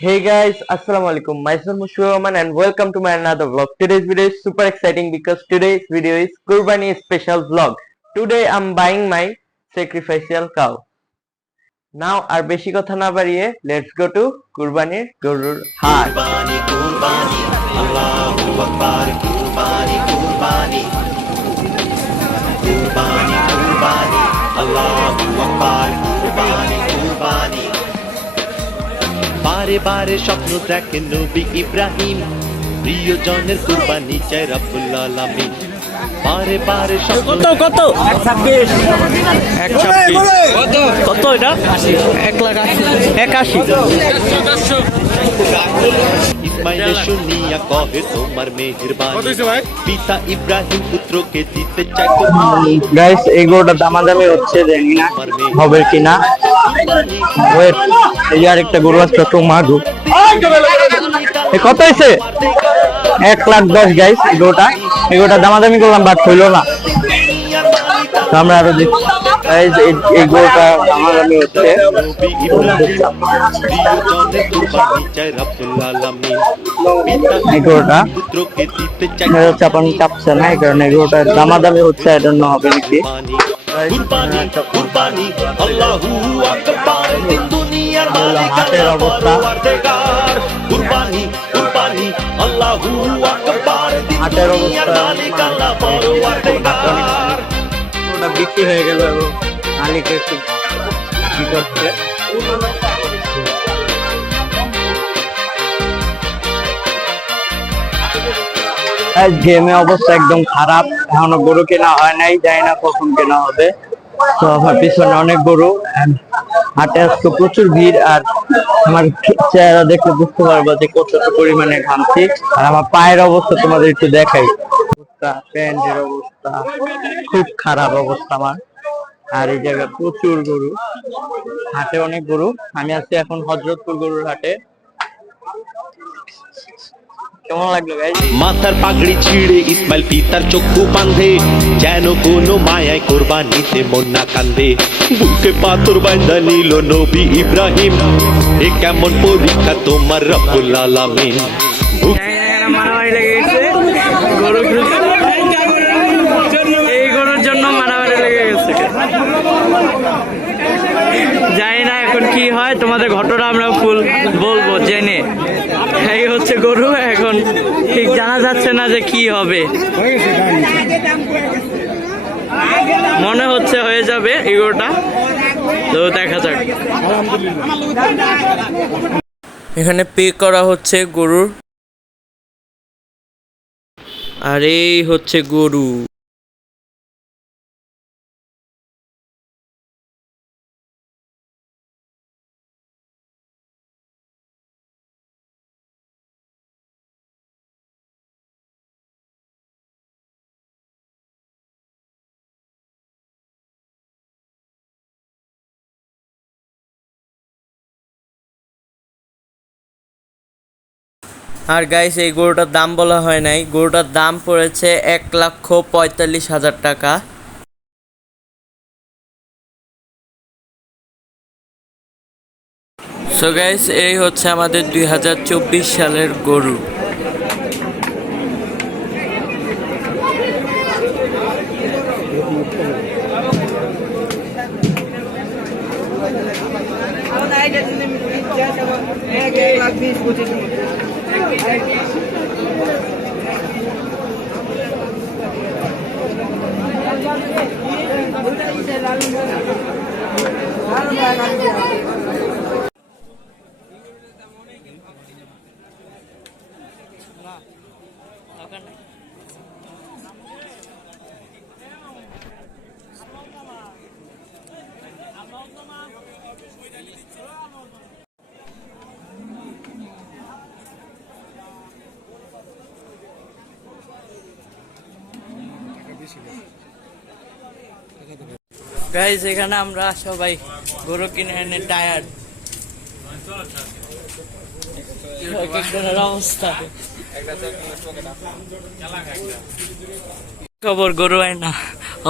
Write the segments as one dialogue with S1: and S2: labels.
S1: Hey guys, Assalamu alaikum. Myself Mushfiq Rahman and welcome to my another vlog. Today's video is super exciting because today's video is Kurbani special vlog. Today I'm buying my sacrificial cow. Now আর বেশি কথা না বাড়িয়ে let's go to কুরবানির গরুর হাট
S2: কুরবানি কুরবানি আল্লাহু আকবার কুরবানি কুরবানি বারে বারে স্বপ্ন দেখেন নবী ইব্রাহিম। প্রিয়জনের কুরবানি চাই রাব্বুল আলামিন। বারে বারে স্বপ্ন
S3: কত কত? কত কত এটা? এক লাখ আশি।
S2: ইসমাইলে শুনিয়া কহে তোমার মেহেরবানি। পিতা ইব্রাহিম পুত্রকে দিতে চাই
S1: গাইস এই গরুটা দামাদামি হচ্ছে জানি না হবে কিনা ওয়েট এই আর একটা গরু আছে তো মাগু। এ কত হয়েছে? এক লাখ দশ গাইস এই গরুটা। দামাদামি করলাম বাট হইল না। আমরা আরও দেখি। গাইস এই গরুটা দামাদামি হচ্ছে
S2: নবী ইব্রাহিম প্রিয়জনের কুরবানি চাই রাব্বুল আলামিন পিতা
S1: এই গরুটা
S2: পুত্রকে দিতে চাই
S1: দেখা যাচ্ছে আপনি চাপছে না এই কারণে এই গরুটা দামাদামি হচ্ছে এই জন্য হবে নাকি
S2: কুরবানি কুরবানি আল্লাহু আকবার দিন দুনিয়ার মালিক
S1: হাতের অবস্থা।
S2: পরওয়ারদিগার কুরবানি কুরবানি আল্লাহু আকবার দিন
S1: হাতের
S2: দুনিয়ার
S1: অবস্থা ওটা বিক্রি হয়ে গেল এবং খুব কি করছে গেমে অবস্থা একদম খারাপ। এখনও গরু কেনা হয় নাই, জানি না কখন কেনা হবে। তো আমার পিছনে অনেক গরু হাটে আজকে প্রচুর ভিড়, আর আমার চেহারা দেখলে বুঝতে পারব যে কতটা পরিমাণে ঘামছি। আর আমার পায়ের অবস্থা তোমাদের একটু দেখাই। প্যান্টের অবস্থা। খুব খারাপ অবস্থা আমার। আর এই জায়গায় প্রচুর গরু। হাটে অনেক গরু। আমি আছি এখন হজরতপুর গরুর হাটে। কেমন লাগল
S2: মাথার পাগড়ি ছিঁড়ে ইসমাইল পিতার চক্ষু বাঁধে যেন কোনো মায়ায় কোরবানিতে মন না কান্দে বুকে পাথর বান্ধা নিল নবী ইব্রাহিম। এ কেমন পরীক্ষা তোমার রব্বুল আলামিন বুক-
S3: মারামারি লেগে গেছে গরু এই গরুর জন্য মারামারি লেগে গেছে জানি না এখন কি হয়, তোমাদের ঘটনা আমরা ফুল বলব, জেনে। এই হচ্ছে গরু, এখন ঠিক জানা যাচ্ছে না যে কি হবে। মনে হচ্ছে হয়ে যাবে এই গরুটা তো দেখা যাক। এখানে পে করা হচ্ছে গরুর। আর এই হচ্ছে গরু। আর গাইস এই গরুটার দাম বলা হয় নাই গরুটার দাম পড়েছে এক লক্ষ পঁয়তাল্লিশ হাজার টাকা সো গাইস এই হচ্ছে আমাদের দুই হাজার চব্বিশ সালের গরু গাইজ এখানে আমরা সবাই গরু কিনে এনে টায়ার অবস্থা। খবর গরু হয় না।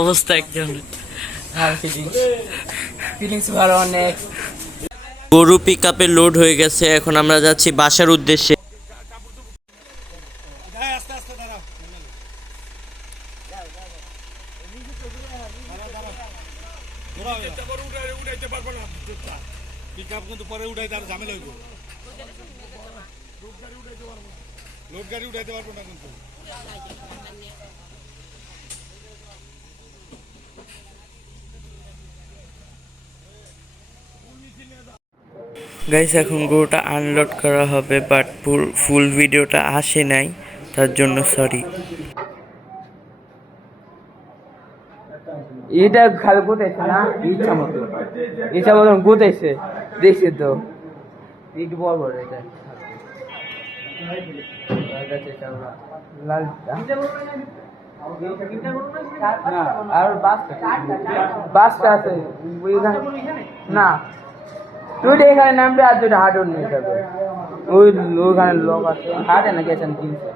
S3: অবস্থা একজন
S4: ফিলিংস ভালো অনেক।
S3: গরু পিক আপে লোড হয়ে গেছে। এখন আমরা যাচ্ছি বাসার উদ্দেশ্যে। গাইস এখন গরুটা আনলোড করা হবে বাট ফুল ভিডিওটা আসে নাই তার জন্য সরি
S5: এটা খালি গোতাইছে না? ইচ্ছা মতো। ইচ্ছা মতো গোতাইছে। দেখছি তো। একটু বড় বড় এটা। আর বাসটা আছে। না। তুই এখানে নামবে আর দুটো হার্ড নিয়ে যাবে ওই ওইখানে লোক আছে। হার্ডে না গেছেন কিনছে?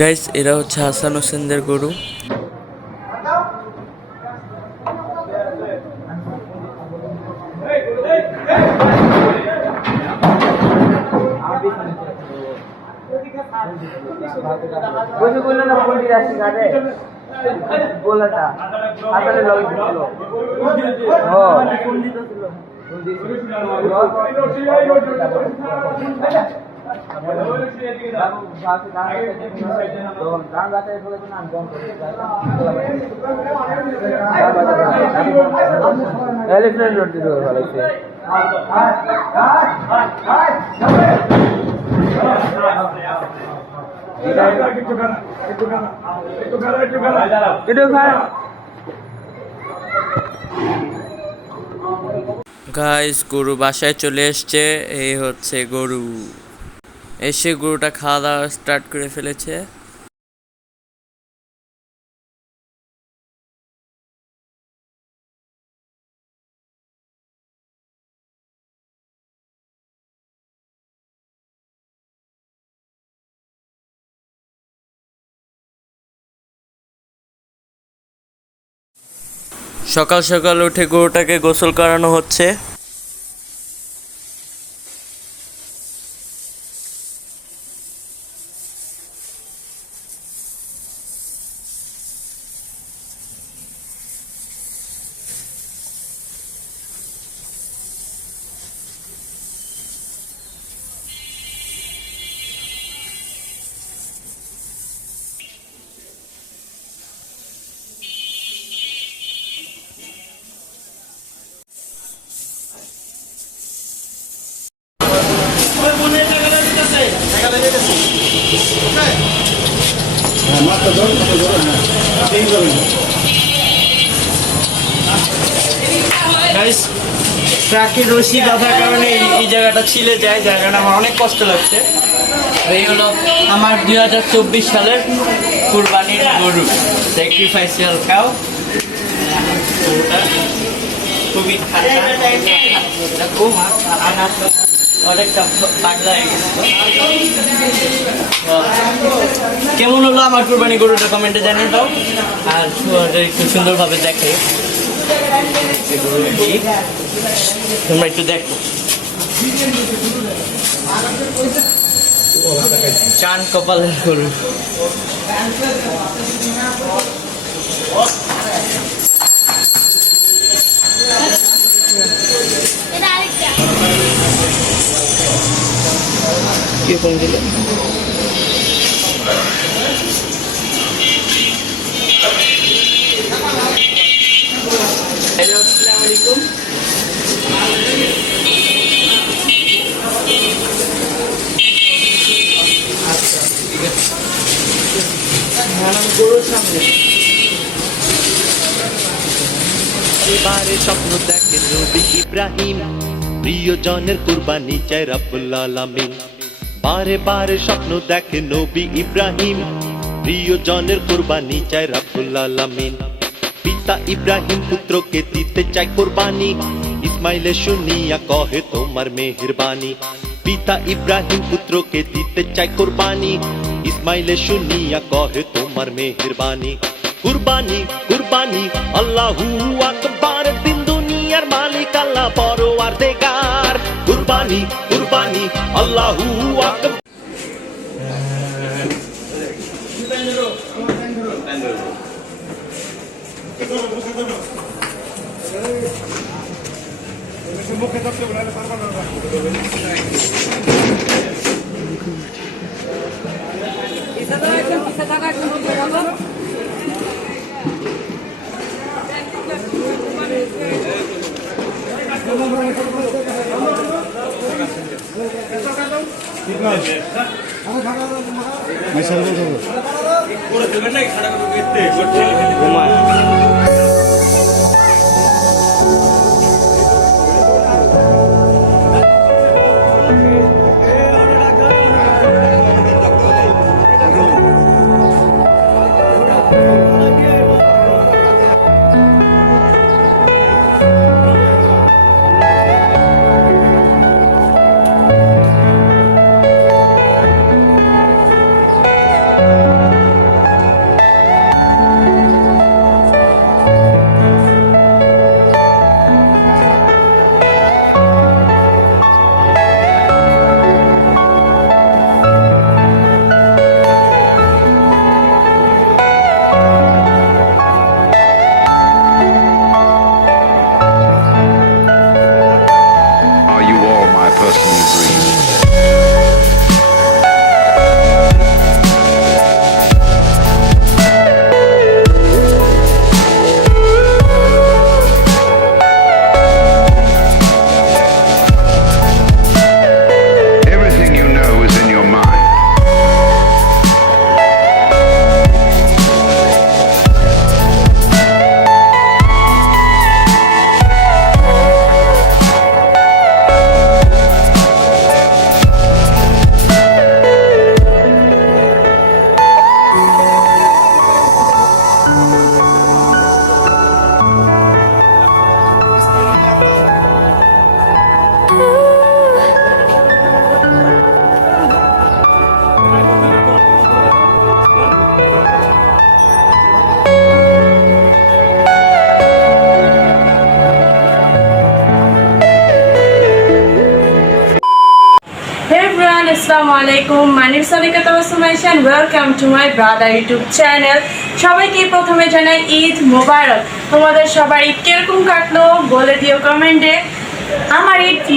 S3: গাইস এরা হচ্ছে হাসান হোসেনদের গরু।
S5: বলাটা লগে ছিল ও এলিফ্যান্ট রোড দিতে ভালো আছে একটু খারাপ
S3: গাইস গরু বাসায় চলে এসছে। এই হচ্ছে গরু। এসে গরুটা খাওয়া দাওয়া স্টার্ট করে ফেলেছে। সকাল সকাল উঠে গরুটাকে গোসল করানো হচ্ছে। জায়গাটা ছিলে যার আমার অনেক কষ্ট লাগছে। এই আমার দুই হাজার চব্বিশ সালের কুরবানির গরু স্যাক্রিফাইসিয়াল খাও খুবই খুব পাগলা হয়ে কেমন হলো আমার কুরবানি গরুটা কমেন্টে জানিয়ে দাও। আর একটু সুন্দরভাবে দেখে। তোমরা একটু দেখো। চান কপালের গরু। কীরকম দিল। আসসালামু আলাইকুম।
S2: এবারে স্বপ্ন দেখে নবী ইব্রাহিম। প্রিয়জনের কুরবানি চাই রাব্বুল আলামিন। বারে বারে স্বপ্ন দেখে নবী ইব্রাহিম। প্রিয়জনের কুরবানি চাই রাব্বুল পিতা ইব্রাহিম পুত্রকে দিতে চাই কোরবানি। ইসমাইলে শুনিয়া কহে, তোমার মেহেরবানি। পিতা ইব্রাহিম পুত্রকে দিতে চাই কোরবানি। ইসমাইলে শুনিয়া কহে, তোমার মেহেরবানি। কুরবানি কুরবানি, আল্লাহু আকবার। দিন দুনিয়ার মালিক, আল্লাহ পরওয়ার দেগার। কুরবানি কুরবানি আল্লাহু আকবার।
S6: Are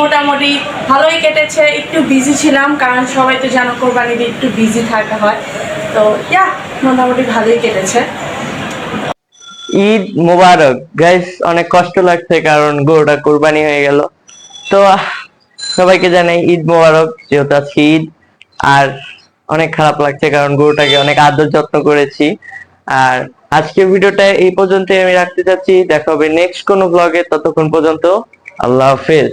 S7: মোটামুটি ভালোই কেটেছে, একটু বিজি ছিলাম, কারণ সবাই তো জানো কোরবানিতে একটু বিজি থাকা হয়। তো ইয়া মোটামুটি ভালোই কেটেছে।
S1: ঈদ মোবারক। গাইস অনেক কষ্ট লাগছে, কারণ গরুটা কোরবানি হয়ে গেল। তো সবাইকে জানাই ঈদ মোবারক, যেহেতু আজকে ঈদ, আর অনেক খারাপ লাগছে কারণ গরুটাকে অনেক আদর যত্ন করেছি। আর আজকে ভিডিওটা এই পর্যন্তই আমি রাখতে চাচ্ছি দেখা হবে নেক্সট কোনো ব্লগে ততক্ষণ পর্যন্ত আল্লাহ হাফেজ।